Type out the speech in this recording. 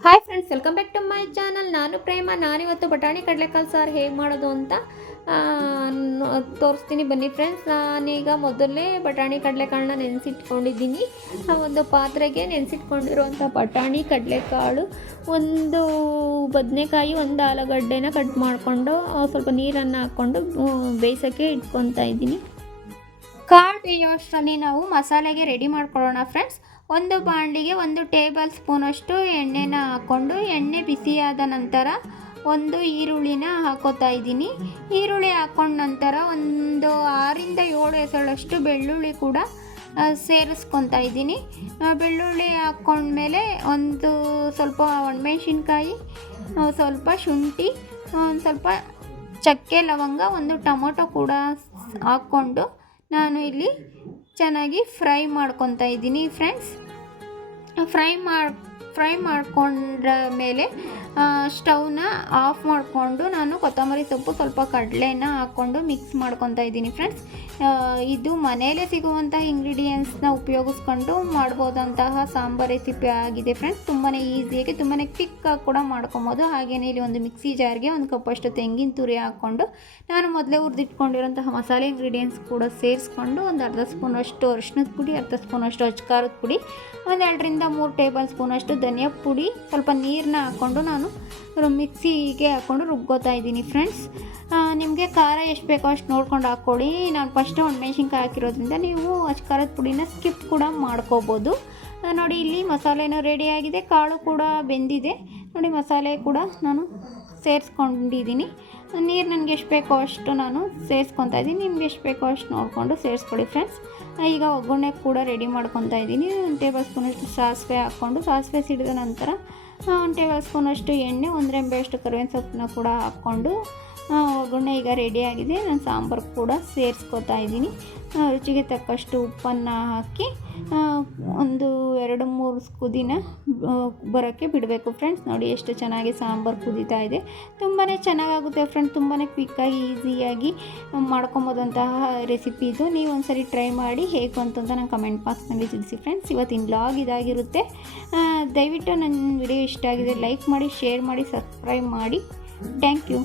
Hi friends, welcome back to my channel. ನಾನು ಪ್ರೇಮ. ನಾನಿವತ್ತು ಬಟಾಣಿ ಕಡಲೆಕಾಳು ಸಾರು ಹೇಗೆ ಮಾಡೋದು ಅಂತ ತೋರಿಸ್ತೀನಿ ಬನ್ನಿ ಫ್ರೆಂಡ್ಸ್. ನಾನೀಗ ಮೊದಲೇ ಬಟಾಣಿ ಕಡಲೆಕಾಳನ್ನ ನೆನೆಸಿಟ್ಕೊಂಡಿದ್ದೀನಿ. ಒಂದು ಪಾತ್ರೆಗೆ ನೆನೆಸಿಟ್ಕೊಂಡಿರುವಂಥ ಬಟಾಣಿ ಕಡಲೆಕಾಳು, ಒಂದು ಬದನೆಕಾಯಿ, ಒಂದು ಆಲೂಗಡ್ಡೆನ ಕಟ್ ಮಾಡಿಕೊಂಡು ಸ್ವಲ್ಪ ನೀರನ್ನು ಹಾಕ್ಕೊಂಡು ಬೇಯಿಸೋಕ್ಕೆ ಇಟ್ಕೊತಾ ಇದ್ದೀನಿ. ಕಾಳು ಬೇಯೋಷ್ಟರಲ್ಲಿ ನಾವು ಮಸಾಲೆಗೆ ರೆಡಿ ಮಾಡ್ಕೊಳ್ಳೋಣ ಫ್ರೆಂಡ್ಸ್. ಒಂದು ಬಾಣಲಿಗೆ 1 ಟೇಬಲ್ ಸ್ಪೂನಷ್ಟು ಎಣ್ಣೆನ ಹಾಕ್ಕೊಂಡು, ಎಣ್ಣೆ ಬಿಸಿಯಾದ ನಂತರ ಒಂದು ಈರುಳ್ಳಿನ ಹಾಕೋತಾ ಇದ್ದೀನಿ. ಈರುಳ್ಳಿ ಹಾಕ್ಕೊಂಡ ನಂತರ ಒಂದು 6ರಿಂದ 7 ಎಸಳಷ್ಟು ಬೆಳ್ಳುಳ್ಳಿ ಕೂಡ ಸೇರಿಸ್ಕೊತಾ ಇದ್ದೀನಿ. ಬೆಳ್ಳುಳ್ಳಿ ಹಾಕ್ಕೊಂಡ್ಮೇಲೆ ಒಂದು ಸ್ವಲ್ಪ ಒಣಮೆಣ್ಸಿನ್ಕಾಯಿ, ಸ್ವಲ್ಪ ಶುಂಠಿ, ಒಂದು ಸ್ವಲ್ಪ ಚಕ್ಕೆ ಲವಂಗ, ಒಂದು ಟೊಮೊಟೊ ಕೂಡ ಹಾಕ್ಕೊಂಡು ನಾನು ಇಲ್ಲಿ ಚೆನ್ನಾಗಿ ಫ್ರೈ ಮಾಡ್ಕೊತಾ ಇದ್ದೀನಿ ಫ್ರೆಂಡ್ಸ್. ಫ್ರೈ ಮಾಡ್ಕೊಂಡ ಮೇಲೆ ಸ್ಟವ್ನ ಆಫ್ ಮಾಡಿಕೊಂಡು ನಾನು ಕೊತ್ತಂಬರಿ ಸೊಪ್ಪು, ಸ್ವಲ್ಪ ಕಡಲೆನ ಹಾಕ್ಕೊಂಡು ಮಿಕ್ಸ್ ಮಾಡ್ಕೊತಾ ಇದ್ದೀನಿ ಫ್ರೆಂಡ್ಸ್. ಇದು ಮನೆಯಲ್ಲೇ ಸಿಗುವಂಥ ಇಂಗ್ರೀಡಿಯೆಂಟ್ಸ್ನ ಉಪಯೋಗಿಸ್ಕೊಂಡು ಮಾಡ್ಬೋದಂತಹ ಸಾಂಬಾರು ರೆಸಿಪಿ ಆಗಿದೆ ಫ್ರೆಂಡ್ಸ್. ತುಂಬಾ ಈಸಿಯಾಗಿ, ತುಂಬಾ ಕ್ವಿಕ್ಕಾಗಿ ಕೂಡ ಮಾಡ್ಕೊಬೋದು. ಹಾಗೆಯೇ ಇಲ್ಲಿ ಒಂದು ಮಿಕ್ಸಿ ಜಾರ್ಗೆ 1 ಕಪ್ಪಷ್ಟು ತೆಂಗಿನ ತುರಿ ಹಾಕ್ಕೊಂಡು, ನಾನು ಮೊದಲೇ ಹುರಿದಿಟ್ಕೊಂಡಿರೋಂತಹ ಮಸಾಲೆ ಇಂಗ್ರೀಡಿಯೆಂಟ್ಸ್ ಕೂಡ ಸೇರಿಸ್ಕೊಂಡು, ಒಂದು ಅರ್ಧ ಸ್ಪೂನಷ್ಟು ಅರಿಶಿಣದ ಪುಡಿ, ಅರ್ಧ ಸ್ಪೂನಷ್ಟು ಅಚ್ಕಾರದ ಪುಡಿ, ಒಂದು 2ರಿಂದ 3 ಟೇಬಲ್ ಸ್ಪೂನಷ್ಟು ಧನಿಯಾ ಪುಡಿ, ಸ್ವಲ್ಪ ನೀರನ್ನ ಹಾಕ್ಕೊಂಡು ನಾನು ಮಿಕ್ಸಿಗೆ ಹಾಕ್ಕೊಂಡು ರುಬ್ಕೋತಾ ಇದ್ದೀನಿ ಫ್ರೆಂಡ್ಸ್. ನಿಮಗೆ ಖಾರ ಎಷ್ಟು ಬೇಕೋ ಅಷ್ಟು ನೋಡ್ಕೊಂಡು ಹಾಕ್ಕೊಳ್ಳಿ. ನಾನು ಫಸ್ಟ್ ಒಣಮೆಣ್ಸಿನ್ಕಾಯಿ ಹಾಕಿರೋದ್ರಿಂದ ನೀವು ಅಚ್ಕಾರದ ಪುಡಿನ ಸ್ಕಿಪ್ ಕೂಡ ಮಾಡ್ಕೋಬೋದು. ನೋಡಿ, ಇಲ್ಲಿ ಮಸಾಲೆನೂ ರೆಡಿಯಾಗಿದೆ, ಕಾಳು ಕೂಡ ಬೆಂದಿದೆ. ನೋಡಿ, ಮಸಾಲೆ ಕೂಡ ನಾನು ಸೇರಿಸ್ಕೊಂಡಿದ್ದೀನಿ. ನೀರು ನನಗೆ ಎಷ್ಟು ಬೇಕೋ ಅಷ್ಟು ನಾನು ಸೇರಿಸ್ಕೊತಾ ಇದ್ದೀನಿ. ನಿಮ್ಗೆ ಎಷ್ಟು ಬೇಕೋ ಅಷ್ಟು ನೋಡಿಕೊಂಡು ಸೇರಿಸ್ಕೊಳ್ಳಿ ಫ್ರೆಂಡ್ಸ್. ಈಗ ಒಗ್ಗರಣೆ ಕೂಡ ರೆಡಿ ಮಾಡ್ಕೊತಾ ಇದ್ದೀನಿ. 1 ಟೇಬಲ್ ಸ್ಪೂನಷ್ಟು ಸಾಸಿವೆ ಹಾಕ್ಕೊಂಡು, ಸಾಸಿವೆ ಸಿಡಿದ ನಂತರ 1 ಟೇಬಲ್ ಸ್ಪೂನಷ್ಟು ಎಣ್ಣೆ, 1 ರೆಂಬೆಯಷ್ಟು ಕರಿಬೇವಿನ ಸೊಪ್ಪನ್ನ ಕೂಡ ಹಾಕ್ಕೊಂಡು ಒಗ್ಗರಣೆ ಈಗ ರೆಡಿಯಾಗಿದೆ. ನಾನು ಸಾಂಬಾರು ಕೂಡ ಸೇರಿಸ್ಕೊತಾ ಇದ್ದೀನಿ. ರುಚಿಗೆ ತಕ್ಕಷ್ಟು ಉಪ್ಪನ್ನು ಹಾಕಿ ಒಂದು 2-3 ಕುದಿನ ಬರೋಕ್ಕೆ ಬಿಡಬೇಕು ಫ್ರೆಂಡ್ಸ್. ನೋಡಿ ಎಷ್ಟು ಚೆನ್ನಾಗಿ ಸಾಂಬಾರು ಕುದೀತಾ ಇದೆ. ತುಂಬಾ ಚೆನ್ನಾಗಾಗುತ್ತೆ ಫ್ರೆಂಡ್ಸ್. ತುಂಬಾ ಕ್ವಿಕ್ಕಾಗಿ, ಈಸಿಯಾಗಿ ಮಾಡ್ಕೊಬೋದಂತಹ ರೆಸಿಪಿ ಇದು. ನೀವು ಒಂದ್ಸರಿ ಟ್ರೈ ಮಾಡಿ ಹೇಗೆ ಅಂತಂತ ನಂಗೆ ಕಮೆಂಟ್ ಬಾಕ್ಸ್ನಲ್ಲಿ ತಿಳಿಸಿ ಫ್ರೆಂಡ್ಸ್. ಇವತ್ತಿನ ವ್ಲಾಗ್ ಇದಾಗಿರುತ್ತೆ. ದಯವಿಟ್ಟು ನನ್ನ ವಿಡಿಯೋ ಇಷ್ಟ ಆಗಿದೆ ಲೈಕ್ ಮಾಡಿ, ಶೇರ್ ಮಾಡಿ, ಸಬ್ಸ್ಕ್ರೈಬ್ ಮಾಡಿ. Thank you.